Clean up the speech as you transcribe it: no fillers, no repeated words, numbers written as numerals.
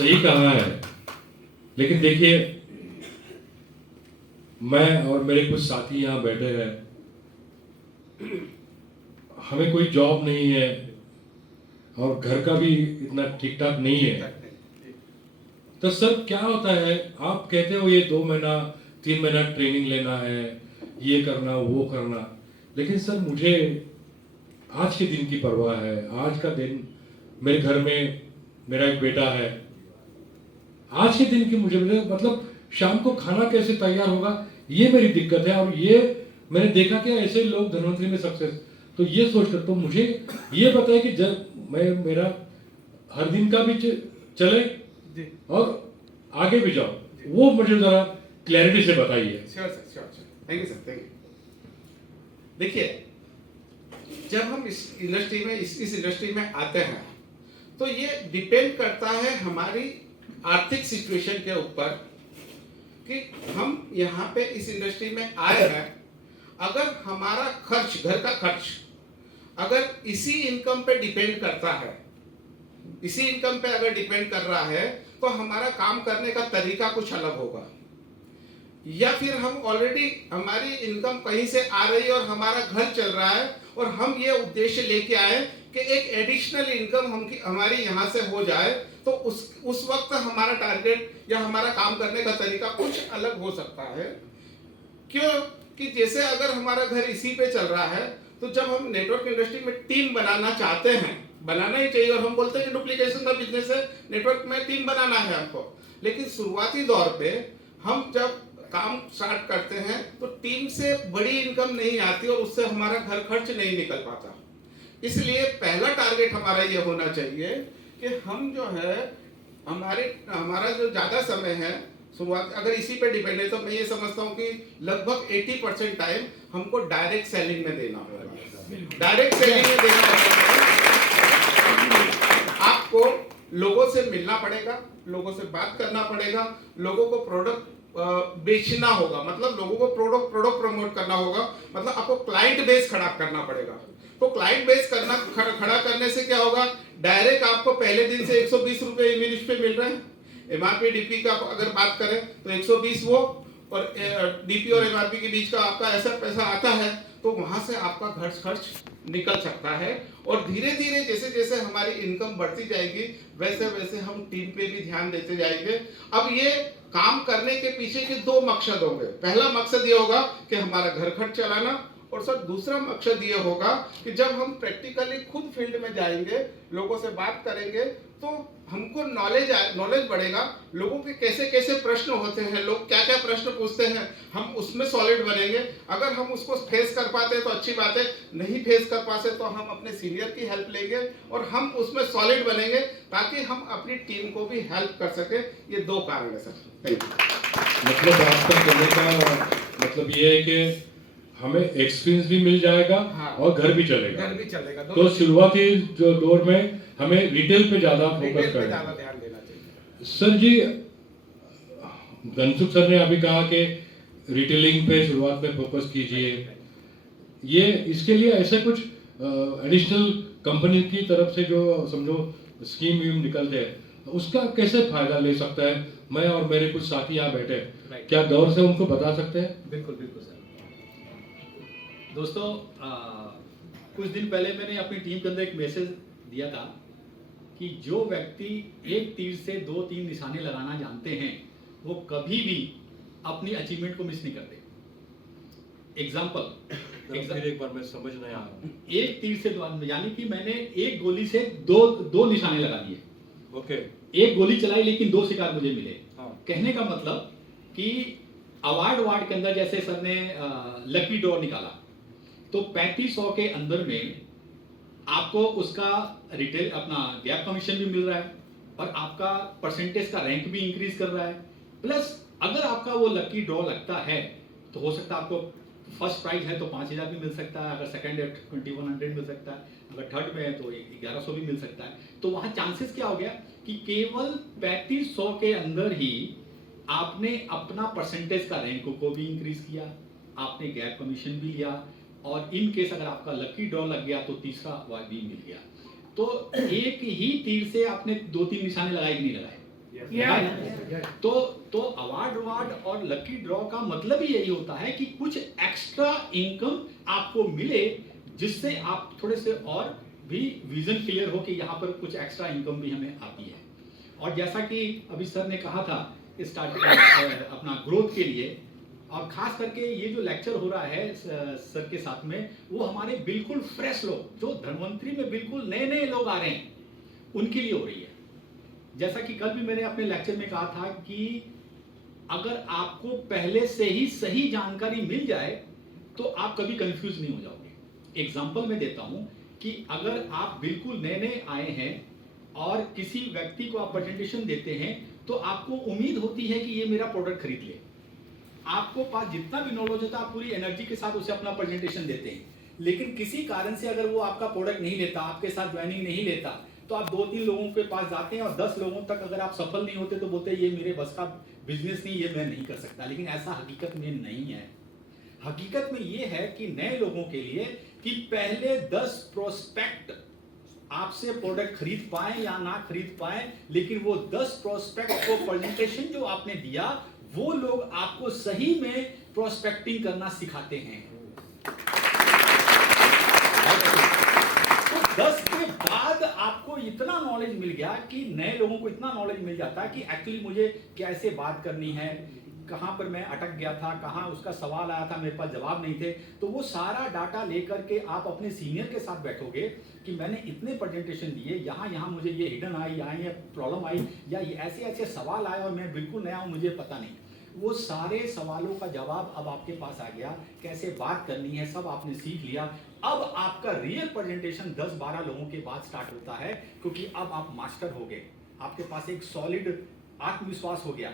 सही कहा है, लेकिन देखिए मैं और मेरे कुछ साथी यहाँ बैठे हैं, हमें कोई जॉब नहीं है और घर का भी इतना ठीक ठाक नहीं है। तो सर क्या होता है, आप कहते हो ये 2 महीना 3 महीना ट्रेनिंग लेना है, ये करना वो करना, लेकिन सर मुझे आज के दिन की परवाह है। आज का दिन, मेरे घर में मेरा एक बेटा है, आज के दिन की मुझे मतलब शाम को खाना कैसे तैयार होगा, ये मेरी दिक्कत है। और ये मैंने देखा कि ऐसे लोग धनवंतरी में सक्सेस, तो ये सोचकर तो मुझे ये पता है कि जब मैं मेरा हर दिन का भी चले और आगे भी जाओ, वो मुझे जरा क्लैरिटी से बताइए। Sure sir, sure sir, thank you sir, thank you. देखिए, जब हम इस इंडस्ट्री में इस इंडस्ट्री में आते हैं तो ये डिपेंड करता है हमारी आर्थिक सिचुएशन के ऊपर कि हम यहाँ पे इस इंडस्ट्री में आए हैं। अगर हमारा खर्च, घर का खर्च अगर इसी इनकम पे डिपेंड करता है, इसी इनकम पे अगर डिपेंड कर रहा है, तो हमारा काम करने का तरीका कुछ अलग होगा। या फिर हम ऑलरेडी हमारी इनकम कहीं से आ रही है और हमारा घर चल रहा है और हम ये उद्देश्य लेके आए कि एक एडिशनल इनकम हमारी यहाँ से हो जाए, तो उस वक्त हमारा टारगेट या हमारा काम करने का तरीका कुछ अलग हो सकता है। क्यों कि जैसे अगर हमारा घर इसी पे चल रहा है, तो जब हम नेटवर्क इंडस्ट्री में टीम बनाना चाहते हैं, बनाना ही चाहिए, और हम बोलते हैं कि डुप्लीकेशन का बिजनेस है, नेटवर्क में टीम बनाना है हमको, लेकिन शुरुआती दौर पे हम जब काम स्टार्ट करते हैं तो टीम से बड़ी इनकम नहीं आती और उससे हमारा घर खर्च नहीं निकल पाता। इसलिए पहला टारगेट हमारा ये होना चाहिए कि हम जो है हमारा जो ज़्यादा समय है शुरुआत अगर इसी पे डिपेंड है, तो मैं ये समझता हूँ कि लगभग 80% टाइम हमको डायरेक्ट सेलिंग में देना होगा। डायरेक्ट सेलिंग में देना होगा, आपको लोगों से मिलना पड़ेगा, लोगों से बात करना पड़ेगा, लोगों को प्रोडक्ट बेचना होगा, मतलब लोगों को प्रोडक्ट प्रमोट करना होगा, मतलब आपको क्लाइंट बेस खड़ा करना पड़ेगा। तो क्लाइंट बेस खड़ा करने से क्या होगा, डायरेक्ट आपको पहले दिन से 120 रुपए इमेज पे मिल रहे हैं। एमआरपी डीपी का अगर बात करें तो 120 वो, और डीपी और एमआरपी के बीच का आपका ऐसा पैसा आता है, तो वहां से आपका घर खर्च निकल सकता है। और धीरे धीरे जैसे जैसे हमारी इनकम बढ़ती जाएगी, वैसे वैसे हम टीम पे भी ध्यान देते जाएंगे। अब ये काम करने के पीछे के 2 मकसद होंगे। पहला मकसद ये होगा कि हमारा घर खर्च चलाना, और सर दूसरा मकसद ये होगा कि जब हम प्रैक्टिकली खुद फील्ड में जाएंगे, लोगों से बात करेंगे, तो हमको नॉलेज बढ़ेगा, लोगों के कैसे कैसे प्रश्न होते हैं, लोग क्या क्या प्रश्न पूछते हैं, हम उसमें सॉलिड बनेंगे। अगर हम उसको फेस कर पाते हैं तो अच्छी बात है, नहीं फेस कर पाते तो हम अपने सीनियर की हेल्प लेंगे और हम उसमें सॉलिड बनेंगे, ताकि हम अपनी टीम को भी हेल्प कर सके। ये 2 कारण है सर। Thank you. मतलब आपका कहने का मतलब ये है कि हमें एक्सपीरियंस भी मिल जाएगा, हाँ, और घर भी चलेगा। तो शुरुआती जो दौर में हमें रिटेल पे ज्यादा फोकस करना है, ध्यान देना चाहिए। सर जी, धनसुख सर ने अभी कहा कि रिटेलिंग पे शुरुआत में फोकस कीजिए, ये इसके लिए ऐसे कुछ एडिशनल कंपनी की तरफ से जो समझो स्कीम निकलते हैं, उसका कैसे फायदा ले सकता है? मैं और मेरे कुछ साथी यहाँ बैठे, क्या दौर से उनको बता सकते हैं? बिल्कुल बिल्कुल सर। दोस्तों, कुछ दिन पहले मैंने अपनी टीम के अंदर एक मैसेज दिया था कि जो व्यक्ति एक तीर से 2-3 निशाने लगाना जानते हैं, वो कभी भी अपनी अचीवमेंट को मिस नहीं करते। एग्जाम्पल एक बार मैं समझ नहीं आ रहा। एक तीर से 2, यानी कि मैंने एक गोली से दो निशाने लगा दिए। ओके। एक गोली चलाई लेकिन 2 शिकार मुझे मिले। हाँ। कहने का मतलब कि अवार्ड के अंदर जैसे सर ने लकी ड्रॉ निकाला, तो 3500 के अंदर में आपको उसका रिटेल अपना गैप कमीशन भी मिल रहा है और आपका परसेंटेज का रैंक भी इंक्रीज कर रहा है। प्लस अगर आपका वो लकी ड्रॉ लगता है तो हो सकता है आपको फर्स्ट प्राइज है तो 5000 भी मिल सकता है, अगर सेकंड है 2100 मिल सकता है, अगर थर्ड में है तो 1100 भी मिल सकता है। तो वहाँ चांसेस क्या हो गया कि केवल 3500 के अंदर ही आपने अपना परसेंटेज का रैंक को भी इंक्रीज किया, आपने गैप कमीशन भी लिया, और इन केस अगर आपका लकी ड्रॉ लग गया तो तीसरा भी मिल गया। तो एक ही तीर से आपने 2-3 निशाने लगाए कि नहीं लगाए? तो अवार्ड और लकी ड्रॉ का मतलब ही यही होता है कि कुछ एक्स्ट्रा इनकम आपको मिले, जिससे आप थोड़े से और भी विजन क्लियर हो कि यहाँ पर कुछ एक्स्ट्रा इनकम भी हमें आती है। और जैसा कि अभी सर ने कहा था अपना ग्रोथ के लिए, और खास करके ये जो लेक्चर हो रहा है सर के साथ में, वो हमारे बिल्कुल फ्रेश लोग, जो धन्वंतरी में बिल्कुल नए नए लोग आ रहे हैं, उनके लिए हो रही है। जैसा कि कल भी मैंने अपने लेक्चर में कहा था कि अगर आपको पहले से ही सही जानकारी मिल जाए तो आप कभी कंफ्यूज नहीं हो जाओगे। एग्जाम्पल मैं देता हूं कि अगर आप बिल्कुल नए नए आए हैं और किसी व्यक्ति को आप प्रेजेंटेशन देते हैं, तो आपको उम्मीद होती है कि ये मेरा प्रोडक्ट खरीद ले। आपको पास जितना भी नॉलेज होता है, आप पूरी एनर्जी के साथ उसे अपना प्रेजेंटेशन देते हैं, लेकिन किसी कारण से अगर वो आपका प्रोडक्ट नहीं लेता, आपके साथ ज्वाइनिंग नहीं लेता, तो आप 2-3 लोगों के पास जाते हैं और 10 लोगों तक अगर आप सफल नहीं होते तो बोलते हैं ये मेरे बस का बिजनेस नहीं, ये मैं नहीं कर सकता। लेकिन ऐसा हकीकत में नहीं है। हकीकत में ये है कि नए लोगों के लिए कि पहले 10 प्रोस्पेक्ट आपसे प्रोडक्ट खरीद पाए या ना खरीद पाए, लेकिन वो 10 प्रोस्पेक्ट को प्रेजेंटेशन जो आपने दिया, वो लोग आपको सही में प्रोस्पेक्टिंग करना सिखाते हैं। तो 10 के बाद आपको इतना नॉलेज मिल गया कि नए लोगों को इतना नॉलेज मिल जाता है कि एक्चुअली मुझे कैसे बात करनी है, कहां पर मैं अटक गया था, कहां उसका सवाल आया था, मेरे पास जवाब नहीं थे। तो वो सारा डाटा लेकर के आप अपने सीनियर के साथ बैठोगे कि मैंने इतने प्रेजेंटेशन दिए, यहाँ मुझे ये हिडन आई, यहाँ ये प्रॉब्लम आई, या ये ऐसे ऐसे सवाल आए और मैं बिल्कुल नया हूँ, मुझे पता नहीं। वो सारे सवालों का जवाब अब आपके पास आ गया, कैसे बात करनी है सब आपने सीख लिया। अब आपका रियल प्रेजेंटेशन 10-12 लोगों के बाद स्टार्ट होता है, क्योंकि अब आप मास्टर हो गए, आपके पास एक सॉलिड आत्मविश्वास हो गया।